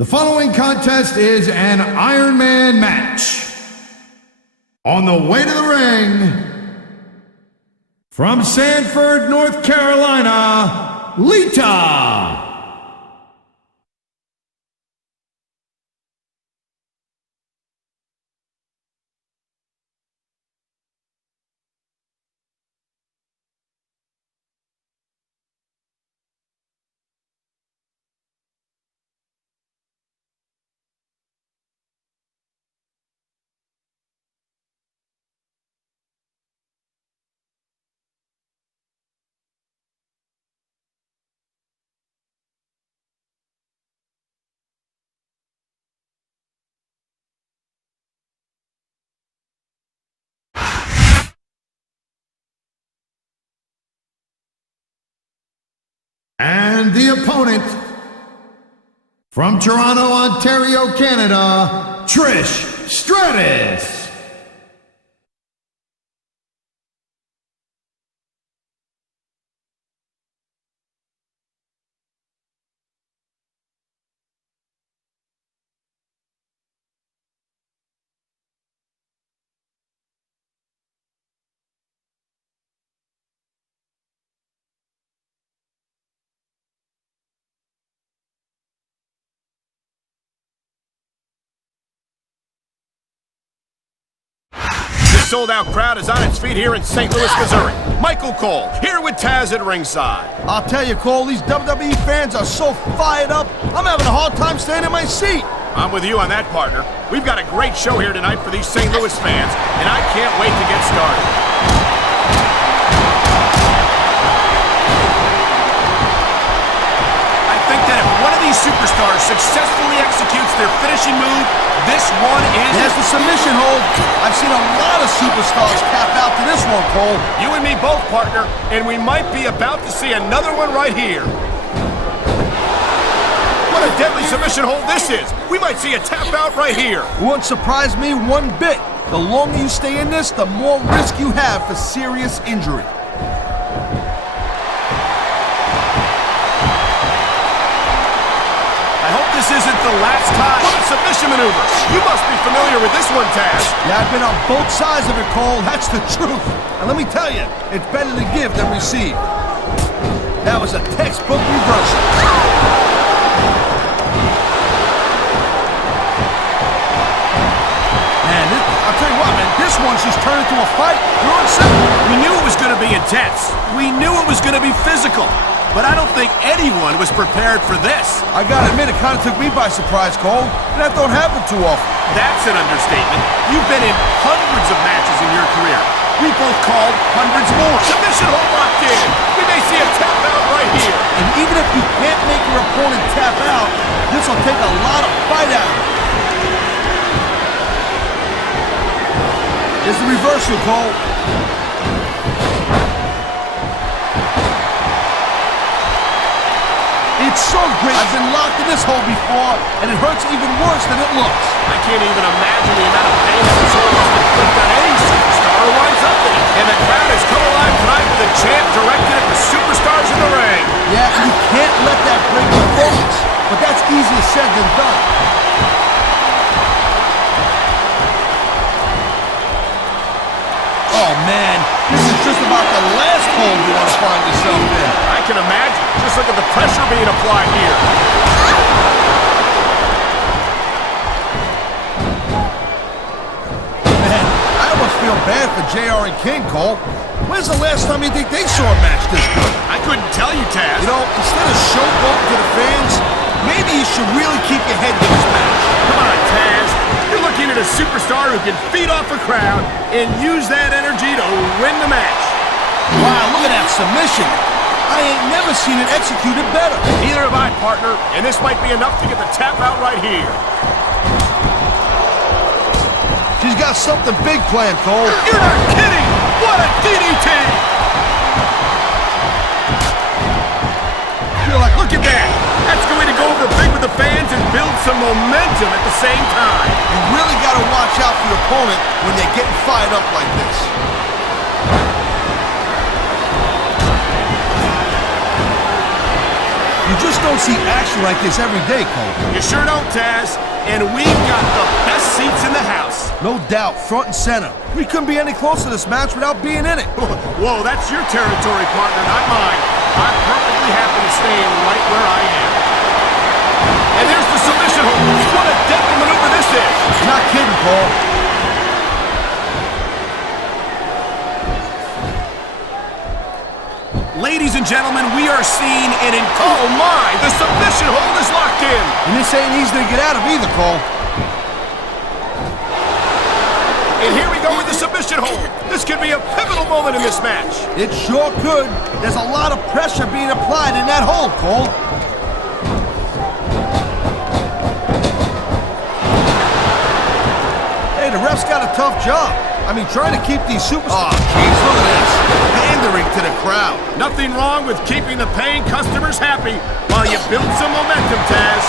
The following contest is an Ironman match. On the way to the ring, from Sanford, North Carolina, Lita. And the opponent, from Toronto, Ontario, Canada, Trish Stratus. Sold-out crowd is on its feet here in St. Louis, Missouri. Michael Cole, here with Taz at ringside. I'll tell you, Cole, these WWE fans are so fired up, I'm having a hard time staying in my seat. I'm with you on that, partner. We've got a great show here tonight for these St. Louis fans, and I can't wait to get started. I think that if one of these superstars successfully executes their finishing move, this one is... There's the submission hold. I've seen a lot of superstars tap out to this one, Cole. You and me both, partner, and we might be about to see another one right here. What a deadly submission hold this is. We might see a tap out right here. It won't surprise me one bit. The longer you stay in this, the more risk you have for serious injury. This isn't the last time. What a submission maneuver. You must be familiar with this one, Taz. Yeah, I've been on both sides of it, Cole. That's the truth. And let me tell you, it's better to give than receive. That was a textbook reversal. Man, I'll tell you what, man, this one's just turned into a fight. You're on set. We knew it was going to be intense. We knew it was going to be physical. But I don't think anyone was prepared for this. I gotta admit, it kind of took me by surprise, Cole. That don't happen too often. That's an understatement. You've been in hundreds of matches in your career. We both called hundreds more. Submission hold locked in. We may see a tap out right here. And even if you can't make your opponent tap out, this will take a lot of fight out of him. Here's the reversal, Cole. It's so great. I've been locked in this hole before, and it hurts even worse than it looks. I can't even imagine the amount of pain that this hole must inflict on any superstar who winds up in it. And the crowd has come alive tonight with a chant directed at the superstars in the ring. Yeah, and you can't let that break your focus. But that's easier said than done. Oh, man, this is just about the last hole you want to find yourself in. I can imagine. Just look at the pressure being applied here. Man, I almost feel bad for JR and King, Cole. When's the last time you think they saw a match this good? I couldn't tell you, Taz. You know, instead of showboating to the fans, maybe you should really keep your head to this match. Come on, Taz. You're looking at a superstar who can feed off a crowd and use that energy to win the match. Wow, look at that submission. I ain't never seen it executed better. Neither have I, partner, and this might be enough to get the tap out right here. She's got something big planned, Cole. You're not kidding! What a DDT! You're like, look at that! That's going to go over big with the fans and build some momentum at the same time. You really got to watch out for your opponent when they're getting fired up like this. You just don't see action like this every day, Cole. You sure don't, Taz. And we've got the best seats in the house. No doubt, front and center. We couldn't be any closer to this match without being in it. Whoa, that's your territory, partner, not mine. I'm perfectly happy to stay right where I am. And there's the submission hold. What a deadly maneuver this is. Not kidding, Cole. Ladies and gentlemen, we are seeing an oh my, the submission hold is locked in. And this ain't easy to get out of either, Cole. And here we go with the submission hold. This could be a pivotal moment in this match. It sure could. There's a lot of pressure being applied in that hold, Cole. Hey, the ref's got a tough job. I mean, trying to keep these superstars... Oh, jeez, look at this. Pandering to the crowd. Nothing wrong with keeping the paying customers happy while you build some momentum, Taz.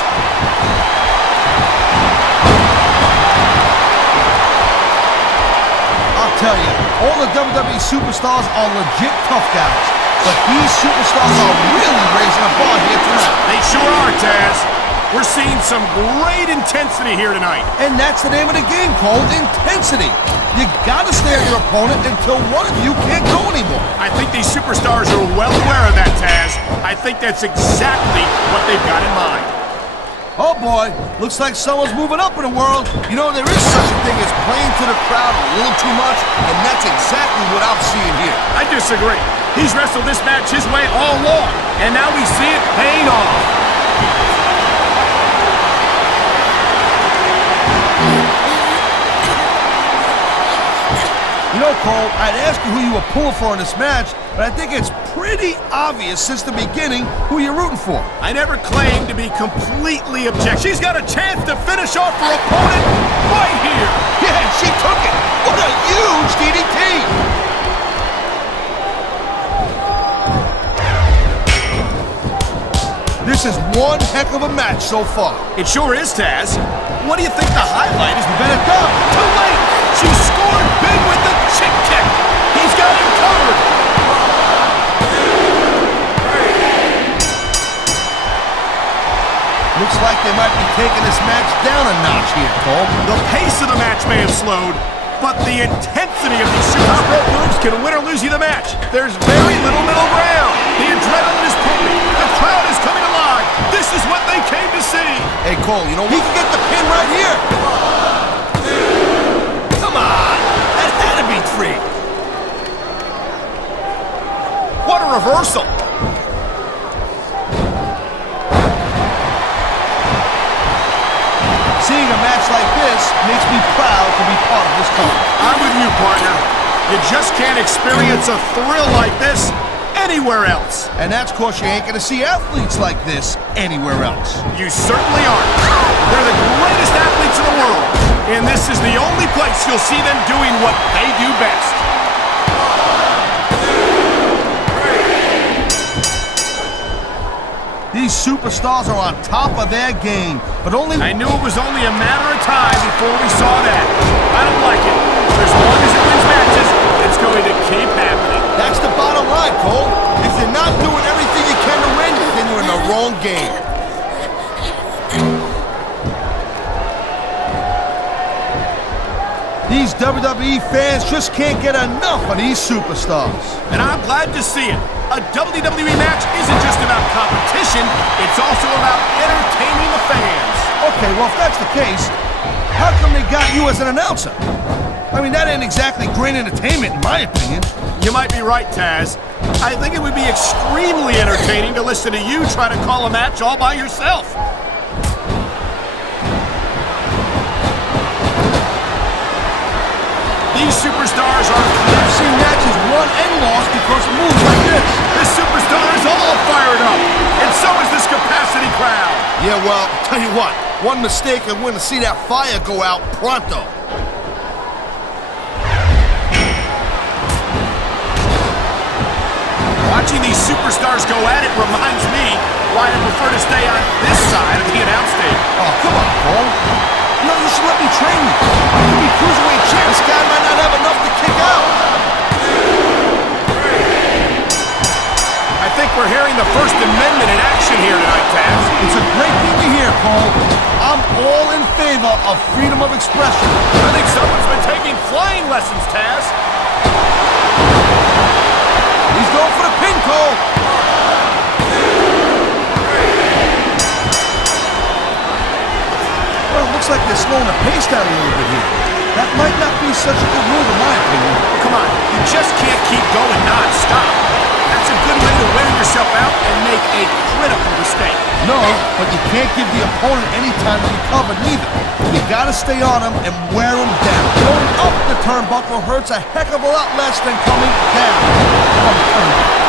I'll tell you, all the WWE superstars are legit tough guys. But these superstars are really raising the bar here tonight. They sure are, Taz. We're seeing some great intensity here tonight. And that's the name of the game, Cole, intensity. You gotta stare at your opponent until one of you can't go anymore. I think these superstars are well aware of that, Taz. I think that's exactly what they've got in mind. Oh boy, looks like someone's moving up in the world. You know, there is such a thing as playing to the crowd a little too much, and that's exactly what I'm seeing here. I disagree. He's wrestled this match his way all along, and now we see it paying off. You know, Cole, I'd ask you who you were pulling for in this match, but I think it's pretty obvious since the beginning who you're rooting for. I never claimed to be completely objective. She's got a chance to finish off her opponent right here. Yeah, she took it. What a huge DDT. This is one heck of a match so far. It sure is, Taz. What do you think the highlight is? Bet it down. Too late. She scored big with the chick kick. He's got him covered. Looks like they might be taking this match down a notch here, Cole. The pace of the match may have slowed, but the intensity of these super rope moves can win or lose you the match. There's very little middle ground. The adrenaline is pumping. The crowd is coming alive. This is what they came to see. Hey, Cole, you know, he can get the pin right here. Come on. That had to be 3. What a reversal. Seeing a match like this makes me proud to be part of this company. I'm with you, partner. You just can't experience a thrill like this anywhere else. And that's cause you ain't gonna see athletes like this anywhere else. You certainly aren't. They're the greatest athletes in the world, and this is the only place you'll see them doing what they do best. These superstars are on top of their game, but only... I knew it was only a matter of time before we saw that. I don't like it. For as long as it wins matches, it's going to keep happening. That's the bottom line, Cole. If you're not doing everything you can to win, then you're in the wrong game. These WWE fans just can't get enough of these superstars. And I'm glad to see it. A WWE match isn't just about competition, it's also about entertaining the fans. Okay, well, if that's the case, how come they got you as an announcer? I mean, that ain't exactly great entertainment, in my opinion. You might be right, Taz. I think it would be extremely entertaining to listen to you try to call a match all by yourself. These superstars are... I've seen matches won and lost because of moves like this. This superstar is all fired up, and so is this capacity crowd. Yeah, well, tell you what, one mistake and we're gonna see that fire go out pronto. Watching these superstars go at it reminds me why I prefer to stay on this side of the announce table. Oh, come on, Cole. You know, you should let me train you. You can be cruiserweight champ. This guy might not have enough to kick out. I think we're hearing the First Amendment in action here tonight, Taz. It's a great thing to hear, Cole. I'm all in favor of freedom of expression. I think someone's been taking flying lessons, Taz. He's going for the pin, Cole. Well, it looks like they're slowing the pace down a little bit here. That might not be such a good move in my opinion. Come on, you just can't keep going non-stop. That's a good way to wear yourself out and make a critical mistake. No, but you can't give the opponent any time to recover neither. You gotta stay on him and wear him down. Going up the turnbuckle hurts a heck of a lot less than coming down from the turnbuckle.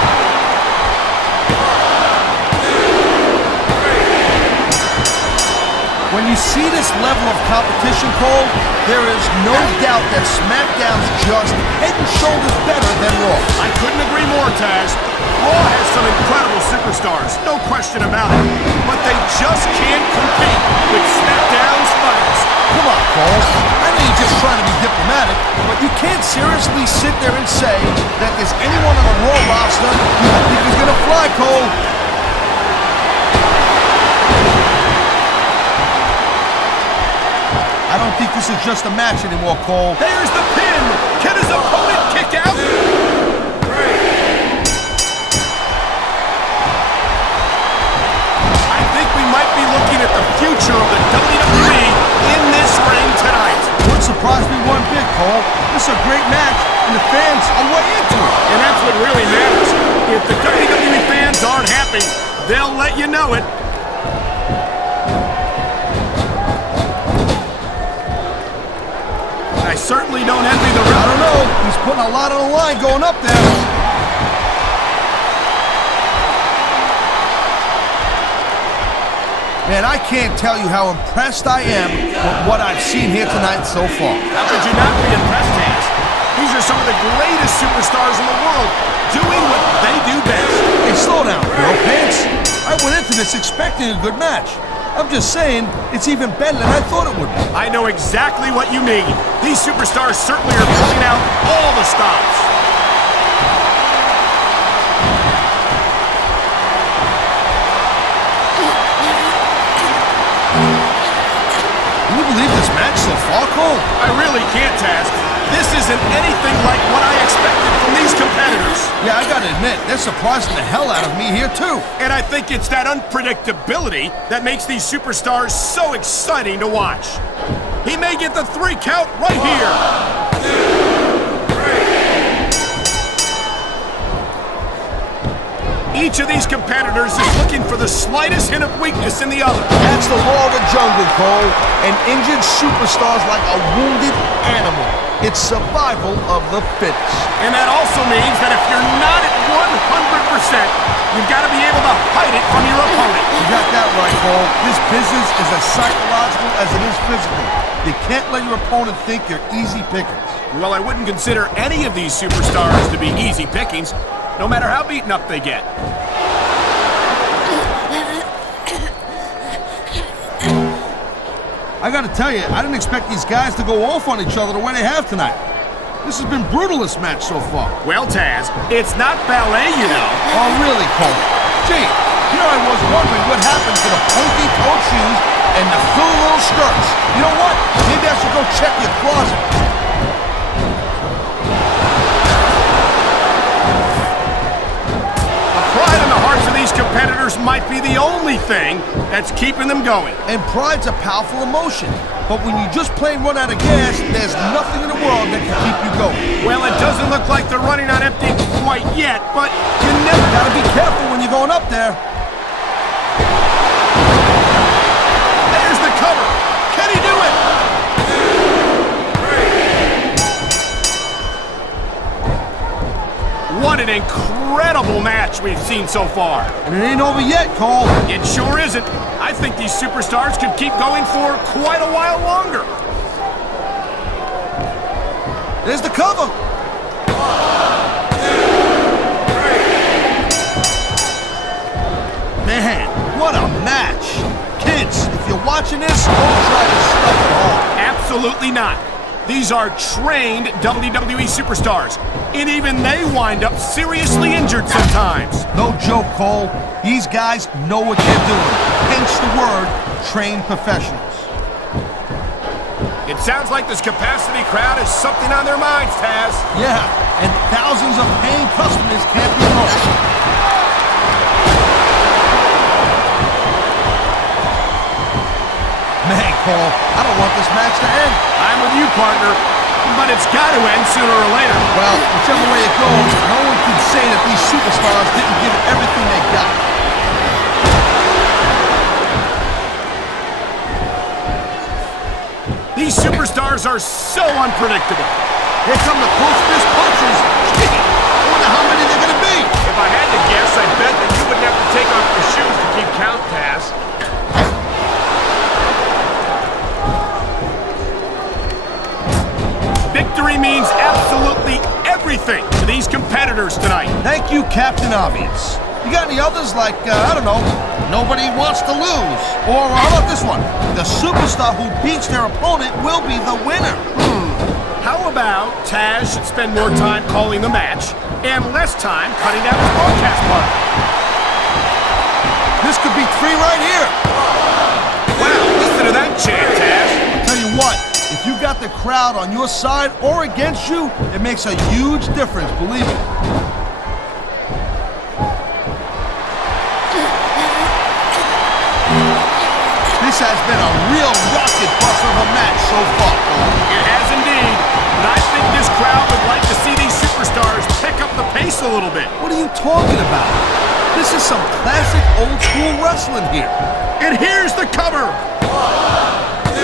When you see this level of competition, Cole, there is no doubt that SmackDown's just head and shoulders better than Raw. I couldn't agree more, Taz. Raw has some incredible superstars, no question about it. But they just can't compete with SmackDown's fighters. Come on, Cole. I know you're just trying to be diplomatic, but you can't seriously sit there and say that there's anyone on the Raw roster you don't think is gonna fly, Cole. I don't think this is just a match anymore, Cole. There's the pin. Can his opponent kick out? I think we might be looking at the future of the WWE in this ring tonight. Wouldn't surprise me one bit, Cole. This is a great match, and the fans are way into it. And that's what really matters. If the WWE fans aren't happy, they'll let you know it. I certainly don't envy the ref. I don't know. He's putting a lot on the line going up there. Man, I can't tell you how impressed I am with what I've seen here tonight so far. How could you not be impressed, Taz? These are some of the greatest superstars in the world doing what they do best. Hey, slow down, girl pants. I went into this expecting a good match. I'm just saying, it's even better than I thought it would be. I know exactly what you mean. These superstars certainly are pulling out all the stops. Can you believe this match so far, Cole? I really can't, Taz. This isn't anything like what I expected from these competitors. Yeah, I gotta admit, they're surprising the hell out of me here, too. And I think it's that unpredictability that makes these superstars so exciting to watch. He may get the 3 count right here. 1, 2, 3. Each of these competitors is looking for the slightest hint of weakness in the other. That's the law of the jungle, Cole. An injured superstar's like a wounded animal. It's survival of the fittest. And that also means that if you're not at 100%, you've got to be able to hide it from your opponent. You got that right, Cole. This business is as psychological as it is physical. You can't let your opponent think you're easy pickings. Well, I wouldn't consider any of these superstars to be easy pickings, no matter how beaten up they get. I gotta tell you, I didn't expect these guys to go off on each other the way they have tonight. This has been brutal, this match so far. Well, Taz, it's not ballet, you know. Oh, really, Cole? Gee, here I was wondering what happened to the pointy-toed shoes and the frilly little skirts. You know what? Maybe I should go check your closet. Pride in the hearts of these competitors might be the only thing that's keeping them going. And pride's a powerful emotion. But when you just plain run out of gas, there's nothing in the world that can keep you going. Well, it doesn't look like they're running on empty quite yet, but you never Gotta be careful when you're going up there. There's the cover. Can he do it? 3. What an incredible match we've seen so far. And it ain't over yet, Cole. It sure isn't. I think these superstars could keep going for quite a while longer. There's the cover. 1, 2, 3. Man, what a match. Kids, if you're watching this, don't try to stuff it all. Absolutely not. These are trained WWE superstars, and even they wind up seriously injured sometimes. No joke, Cole. These guys know what they're doing. Hence the word, trained professionals. It sounds like this capacity crowd has something on their minds, Taz. Yeah, and thousands of paying customers can't be wrong. Man, Cole, I don't want this match to end. I'm with you, partner, but it's got to end sooner or later. Well, whichever way it goes, no one can say that these superstars didn't give it everything they got. These superstars are so unpredictable. Here come the close fist punches. Gee, I wonder how many they're going to be. If I had to guess, I bet that you wouldn't have to take off your shoes to keep count, Taz. Victory means absolutely everything to these competitors tonight. Thank you, Captain Obvious. You got any others like, I don't know, nobody wants to lose? Or how about this one? The superstar who beats their opponent will be the winner. How about Taz should spend more time calling the match and less time cutting down his broadcast partner? This could be 3 right here. Wow, listen to that chant, Taz. I'll tell you what, if you got the crowd on your side or against you, it makes a huge difference, believe me. This has been a real rocket buster of a match so far. It has indeed, but I think this crowd would like to see these superstars pick up the pace a little bit. What are you talking about? This is some classic old school wrestling here. And here's the cover. 1, 2,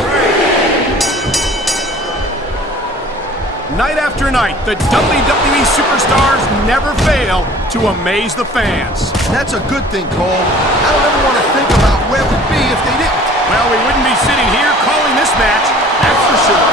3. Night after night, the WWE superstars never fail to amaze the fans. That's a good thing, Cole. I don't ever want to think about where we'd be if they didn't. Well, we wouldn't be sitting here calling this match, that's for sure.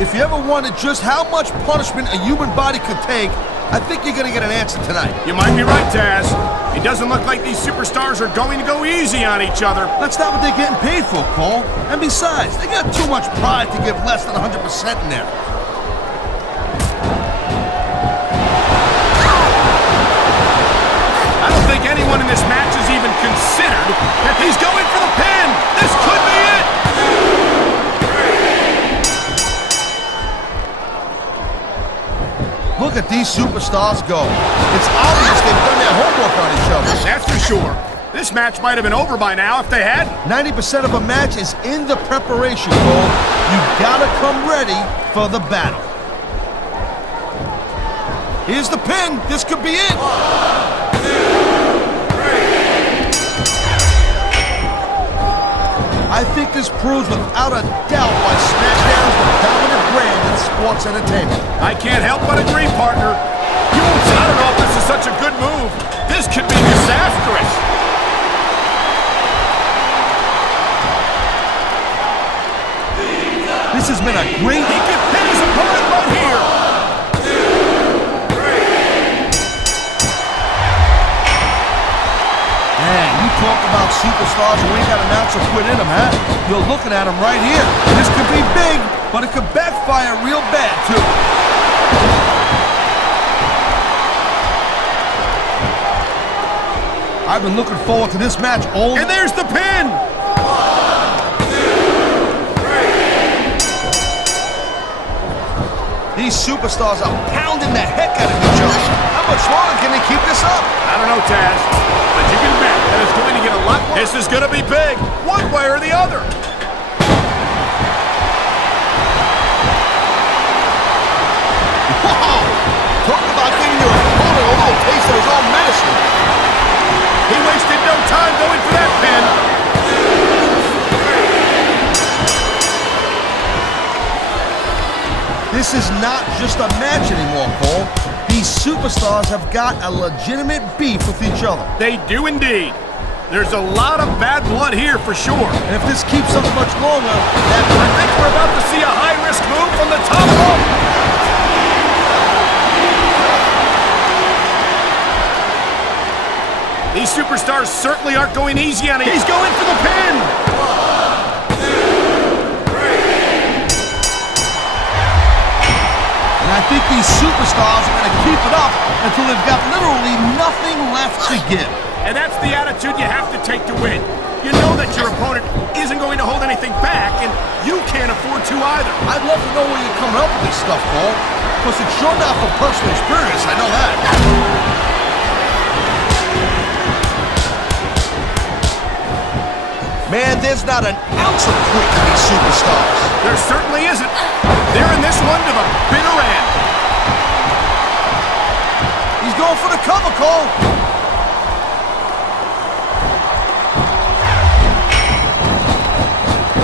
2, 3. If you ever wondered just how much punishment a human body could take, I think you're going to get an answer tonight. You might be right, Taz. It doesn't look like these superstars are going to go easy on each other. That's not what they're getting paid for, Cole. And besides, they got too much pride to give less than 100% in there. I don't think anyone in this match has even considered that he's going for the pin. This could be it. 2, 3. Look at these superstars go. It's obvious they've done their homework on each other. That's for sure. This match might have been over by now if they had. 90% of a match is in the preparation, Cole. You gotta come ready for the battle. Here's the pin. This could be it. 1, 2, 3. I think this proves without a doubt why Smackdown is the dominant brand in sports entertainment. I can't help but agree, partner. I don't know if this is such a good move. This could be disastrous. This has been a great... He could pin his opponent right here. 2, 3. Man, you talk about superstars who ain't got an ounce of quit in them, huh? You're looking at them right here. This could be big, but it could backfire real bad, too. I've been looking forward to this match all... And there's the pin. 1, 2, 3. These superstars are pounding the heck out of each other. How much longer can they keep this up? I don't know, Taz, but you can bet that it's going to get a lot more. This is going to be big, one way or the other. Whoa! Talk about giving your opponent a little taste of his own medicine. He wasted no time going for that pin. 2, 3. This is not just a match anymore, Cole. These superstars have got a legitimate beef with each other. They do indeed. There's a lot of bad blood here for sure. And if this keeps up much longer, I think we're about to see a high-risk move from the top rope. These These superstars certainly aren't going easy on him. He's going for the pin. And I think these superstars are going to keep it up until they've got literally nothing left to give. And that's the attitude you have to take to win. You know that your opponent isn't going to hold anything back, and you can't afford to either. I'd love to know where you're coming up with this stuff, Cole. Because it's sure not from personal experience, I know that. Man, there's not an ounce of quit in these superstars. There certainly isn't. They're in this one to the bitter end. He's going for the cover, Cole.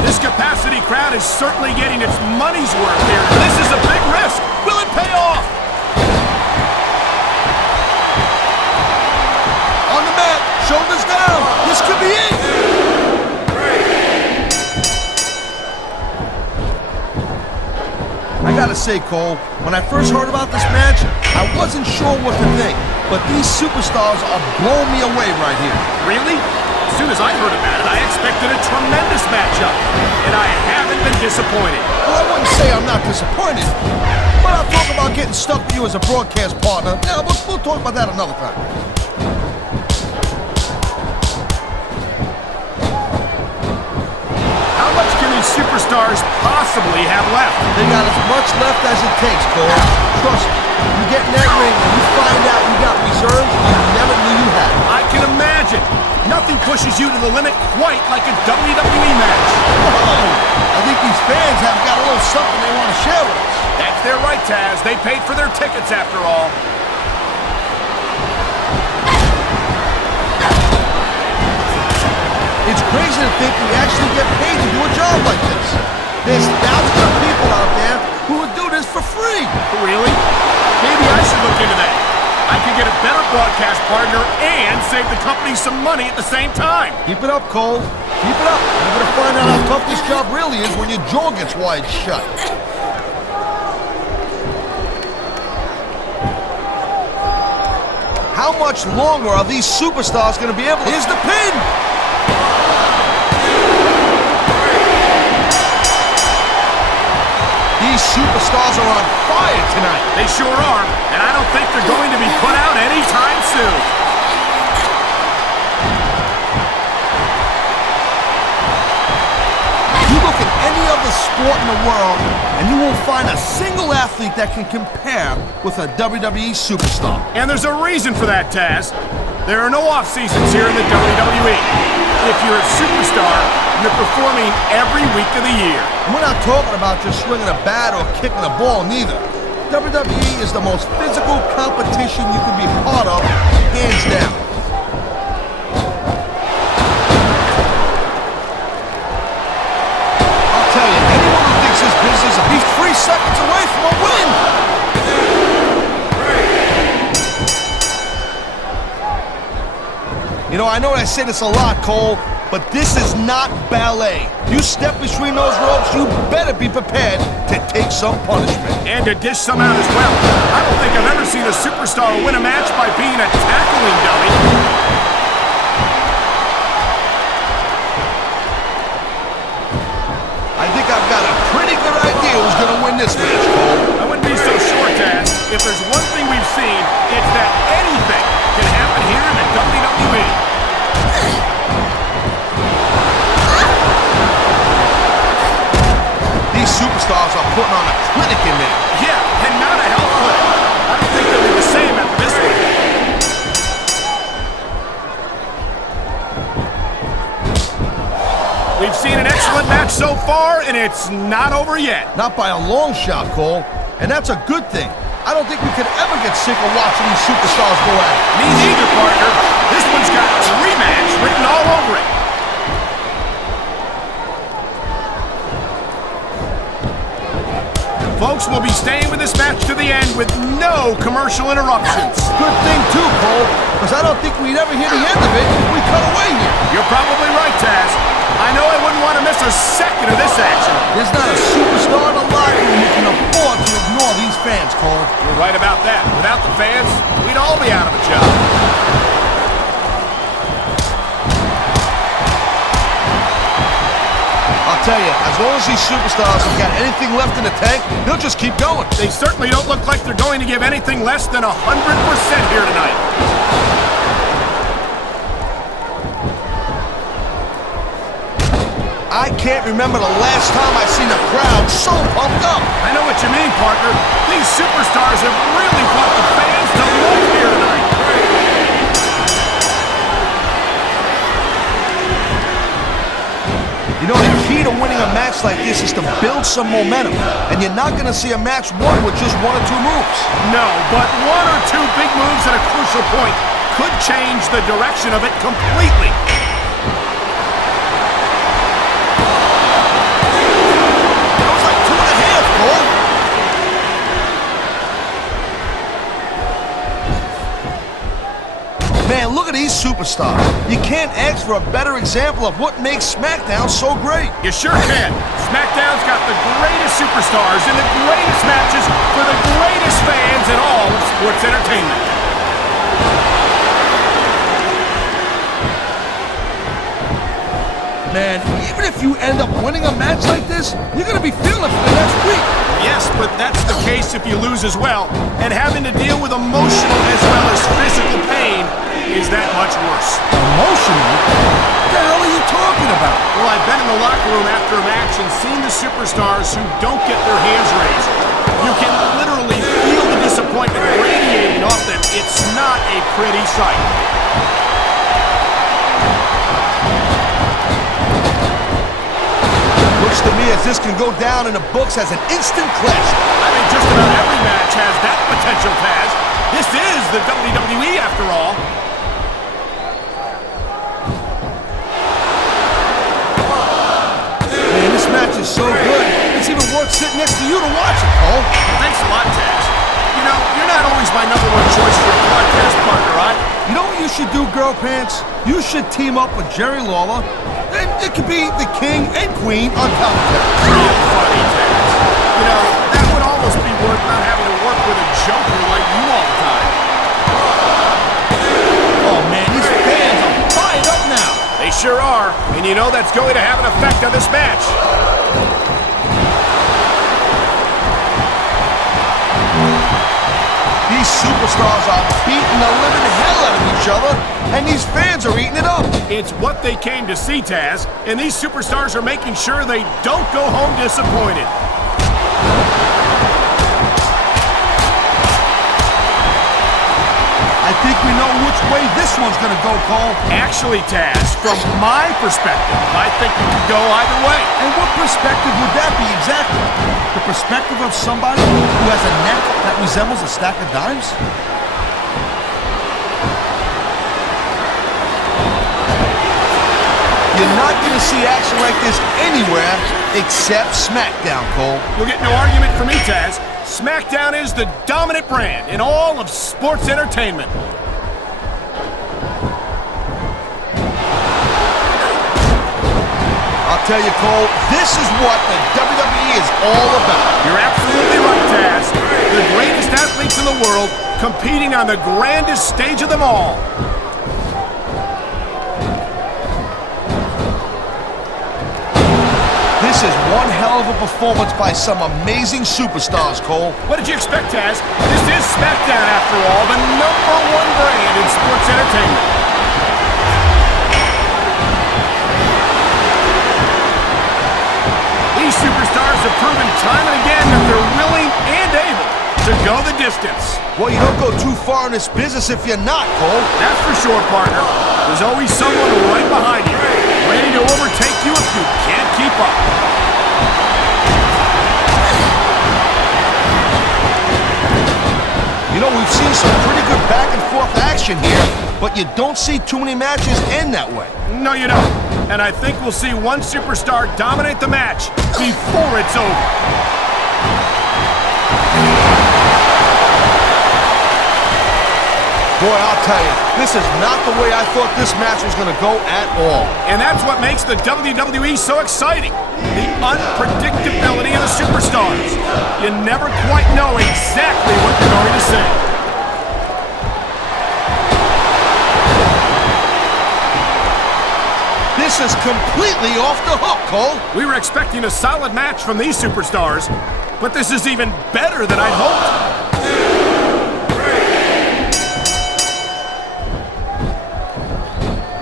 This capacity crowd is certainly getting its money's worth here. This is a big risk. Will it pay off? On the mat, shoulders down. This could be it. I gotta say, Cole, when I first heard about this match, I wasn't sure what to think. But these superstars are blowing me away right here. Really? As soon as I heard about it, I expected a tremendous matchup. And I haven't been disappointed. Well, I wouldn't say I'm not disappointed. But I'll talk about getting stuck with you as a broadcast partner. Yeah, we'll talk about that another time. How much can these superstars possibly have left? They got as much left as it takes, Cole. Trust me. You get in that ring and you find out you got reserves you never knew you had. I can imagine. Nothing pushes you to the limit quite like a WWE match. Whoa! I think these fans have got a little something they want to share with us. That's their right, Taz. They paid for their tickets after all. It's crazy to think we actually get paid to do a job like this. There's thousands of people out there who would do this for free. Really? Maybe I should look into that. I could get a better broadcast partner and save the company some money at the same time. Keep it up, Cole. Keep it up. You're going to find out how tough this job really is when your jaw gets wide shut. How much longer are these superstars going to be able to... Here's the pin! These superstars are on fire tonight. They sure are, and I don't think they're going to be put out anytime soon. You look at any other sport in the world, and you won't find a single athlete that can compare with a WWE superstar. And there's a reason for that, Taz. There are no off-seasons here in the WWE. If you're a superstar, you're performing every week of the year. And we're not talking about just swinging a bat or kicking a ball, neither. WWE is the most physical competition you can be part of, hands down. I'll tell you, anyone who thinks this business is he's 3 seconds away from a win. You know, I know I say this a lot, Cole, but this is not ballet. You step between those ropes, you better be prepared to take some punishment. And to dish some out as well. I don't think I've ever seen a superstar win a match by being a tackling dummy. I think I've got a pretty good idea who's going to win this match, Cole. I wouldn't be so sure, Taz. If there's one thing we've seen, it's that anything can happen here in the WWE. These superstars are putting on a clinic in there. Yeah, and not a health clinic. I don't think they'll be the same after this one. We've seen an excellent match so far, and it's not over yet. Not by a long shot, Cole. And that's a good thing. I don't think we could ever get sick of watching these superstars go at it. Me neither, partner. This one's got rematch written all over it. Folks, we'll be staying with this match to the end with no commercial interruptions. Good thing, too, Cole, because I don't think we'd ever hear the end of it if we cut away here. You're probably right, Taz. I know I wouldn't want to miss a second of this action. There's not a superstar in the locker room who can afford to ignore these fans, Cole. You're right about that. Without the fans, we'd all be out of a job. As long as these superstars have got anything left in the tank, they'll just keep going. They certainly don't look like they're going to give anything less than 100% here tonight. I can't remember the last time I've seen a crowd so pumped up. I know what you mean, partner. These superstars have really brought the fans to life here tonight. You know, the key to winning a match like this is to build some momentum. And you're not going to see a match won with just 1 or 2 moves. No, but 1 or 2 big moves at a crucial point could change the direction of it completely. That was like 2.5, Cole. Man, look at these superstars. You can't ask for a better example of what makes SmackDown so great. You sure can. SmackDown's got the greatest superstars in the greatest matches for the greatest fans in all of sports entertainment. Man, even if you end up winning a match like this, you're going to be feeling it for the next week. Yes, but that's the case if you lose as well. And having to deal with emotional as well as physical pain is that much worse. Emotional? What the hell are you talking about? Well, I've been in the locker room after a match and seen the superstars who don't get their hands raised. You can literally feel the disappointment radiating off them. It's not a pretty sight. Looks to me as this can go down in the books as an instant clash. I think just about every match has that potential, Taz. This is the WWE after all. Man, this match is so good, it's even worth sitting next to you to watch it, Cole. Thanks a lot, Taz. You know, you're not always my #1 choice for a podcast partner, right? You know what you should do, Girl Pants? You should team up with Jerry Lawler, and it could be the king and queen on commentary. Real funny, Taz. You know, that would almost be worth not having to work with a joker like you all the time. Oh man, these fans are fired up now. They sure are, and you know that's going to have an effect on this match. These superstars are beating the living hell out of each other, and these fans are eating it up. It's what they came to see, Taz, and these superstars are making sure they don't go home disappointed. I think we know which way this one's gonna go, Cole. Actually, Taz, from my perspective, I think it could go either way. And what perspective would that be exactly? The perspective of somebody who has a neck that resembles a stack of dimes? You're not going to see action like this anywhere except SmackDown, Cole. You'll get no argument from me, Taz. SmackDown is the dominant brand in all of sports entertainment. I'll tell you, Cole, this is what the WWE is all about. You're absolutely right, Taz. The greatest athletes in the world competing on the grandest stage of them all. This is one hell of a performance by some amazing superstars, Cole. What did you expect, Taz? This is SmackDown, after all, the #1 brand in sports entertainment. These superstars have proven time and again that they're willing and able to go the distance. Well, you don't go too far in this business if you're not, Cole. That's for sure, partner. There's always someone right behind you, ready to overtake you if you can't keep up. You know, we've seen some pretty good back-and-forth action here, but you don't see too many matches end that way. No, you don't. And I think we'll see one superstar dominate the match before it's over. Boy, I'll tell you, this is not the way I thought this match was going to go at all. And that's what makes the WWE so exciting. The unpredictability of the superstars. You never quite know exactly what you're going to see. This This is completely off the hook, Cole. We were expecting a solid match from these superstars, but this is even better than I'd hoped. 2.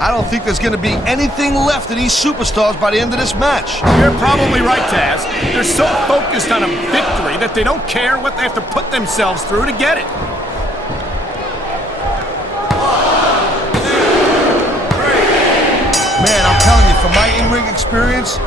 I don't think there's going to be anything left of these superstars by the end of this match. You're probably right, Taz. They're so focused on a victory that they don't care what they have to put themselves through to get it. Man, I'm telling you, from my in-ring experience,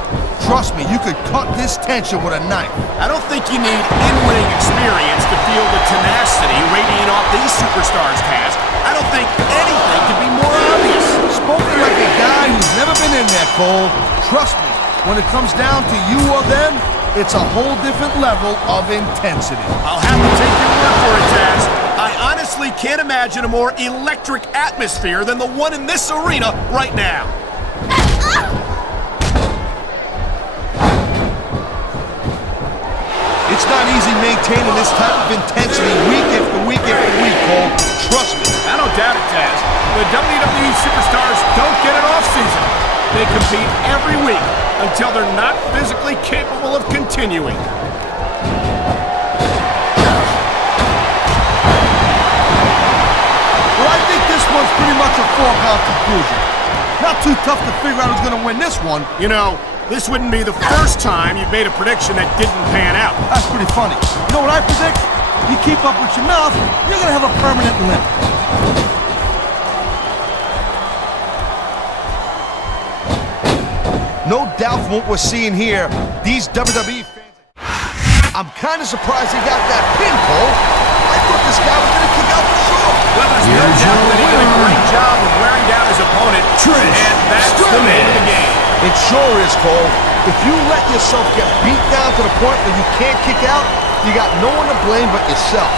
trust me, you could cut this tension with a knife. I don't think you need in-ring experience to feel the tenacity radiating off these superstars, Taz. I don't think anything could be more obvious. Spoken like a guy who's never been in there, Cole. Trust me, when it comes down to you or them, it's a whole different level of intensity. I'll have to take your word for it, Taz. I honestly can't imagine a more electric atmosphere than the one in this arena right now. It's not easy maintaining this type of intensity week after week after week, Cole. Trust me. I don't doubt it, Taz. The WWE superstars don't get an off-season. They compete every week until they're not physically capable of continuing. Well, I think this one's pretty much a foregone conclusion. Not too tough to figure out who's going to win this one. You know, this wouldn't be the first time you've made a prediction that didn't pan out. That's pretty funny. You know what I predict? You keep up with your mouth, you're going to have a permanent limp. No doubt from what we're seeing here, these WWE fans... I'm kind of surprised he got that pin, Cole. I thought this guy was going to kick out for sure. Well, there's no doubt that he did a great job of wearing down his opponent, and that's the name of the game. It sure is, Cole. If you let yourself get beat down to the point where you can't kick out, you got no one to blame but yourself.